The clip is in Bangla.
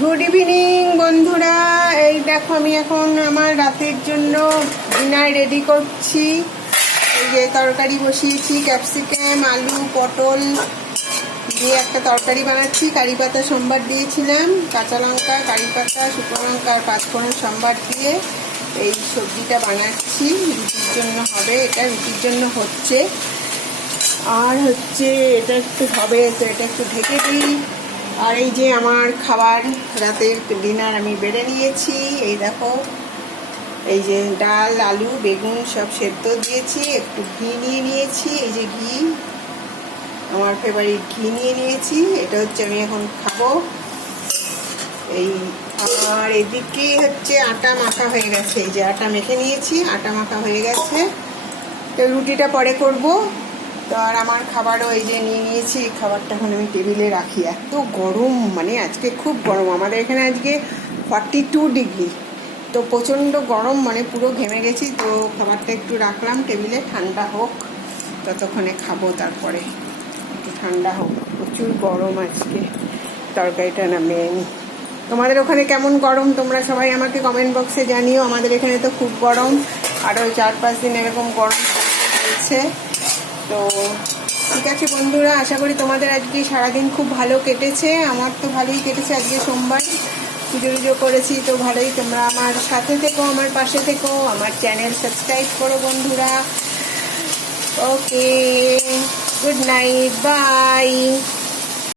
গুড ইভিনিং বন্ধুরা। এই দেখো আমি এখন আমার রাতের জন্য ডিনার রেডি করছি। এই যে তরকারি বসিয়েছি, ক্যাপসিকাম, আলু, পটল দিয়ে একটা তরকারি বানাচ্ছি। কারি পাতা সম্বার দিয়েছিলাম, কাঁচা লঙ্কা, কারি পাতা, শুকনো লঙ্কা আর পাঁচফোড়ন সম্বার দিয়ে এই সবজিটা বানাচ্ছি। রুটির জন্য হবে, এটা রুটির জন্য হচ্ছে। আর হচ্ছে এটা একটু হবে, তো এটা একটু ঢেকে দিই। আর এই যে আমার খাবার, রাতের ডিনার আমি বেড়ে নিয়েছি। এই দেখো, এই যে ডাল, আলু, বেগুন সব সেদ্ধ দিয়েছি, একটু ঘি নিয়ে নিয়েছি। এই যে ঘি, আমার ফেভারিট ঘি নিয়ে নিয়েছি। এটা হচ্ছে আমি এখন খাবো। এই আমার এদিকে হচ্ছে আটা মাখা হয়ে গেছে। এই যে আটা মেখে নিয়েছি, আটা মাখা হয়ে গেছে। তো রুটিটা পরে করব। তো আর আমার খাবারও এই যে নিয়ে নিয়েছি। খাবারটা এখন আমি টেবিলে রাখি। এত গরম, মানে আজকে খুব গরম। আমাদের এখানে আজকে 42 ডিগ্রি, তো প্রচণ্ড গরম, মানে পুরো ঘেমে গেছি। তো খাবারটা একটু রাখলাম টেবিলে, ঠান্ডা হোক, ততক্ষণে খাবো। তারপরে একটু ঠান্ডা হোক, প্রচুর গরম আজকে। তরকারিটা নামিয়ে নিই। তোমাদের ওখানে কেমন গরম তোমরা সবাই আমাকে কমেন্ট বক্সে জানিও। আমাদের এখানে তো খুব গরম, আরও 4-5 দিন এরকম গরম চলছে। তো ঠিক আছে বন্ধুরা, আশা করি তোমাদের আজকে সারাদিন খুব ভালো কেটেছে। আমার তো ভালোই কেটেছে। আজকে সোমবার, পুজো করেছি, তো ভালোই। তোমরা আমার সাথে থেকো, আমার পাশে থেকো, আমার চ্যানেল সাবস্ক্রাইব করো বন্ধুরা। ওকে, গুড নাইট, বাই।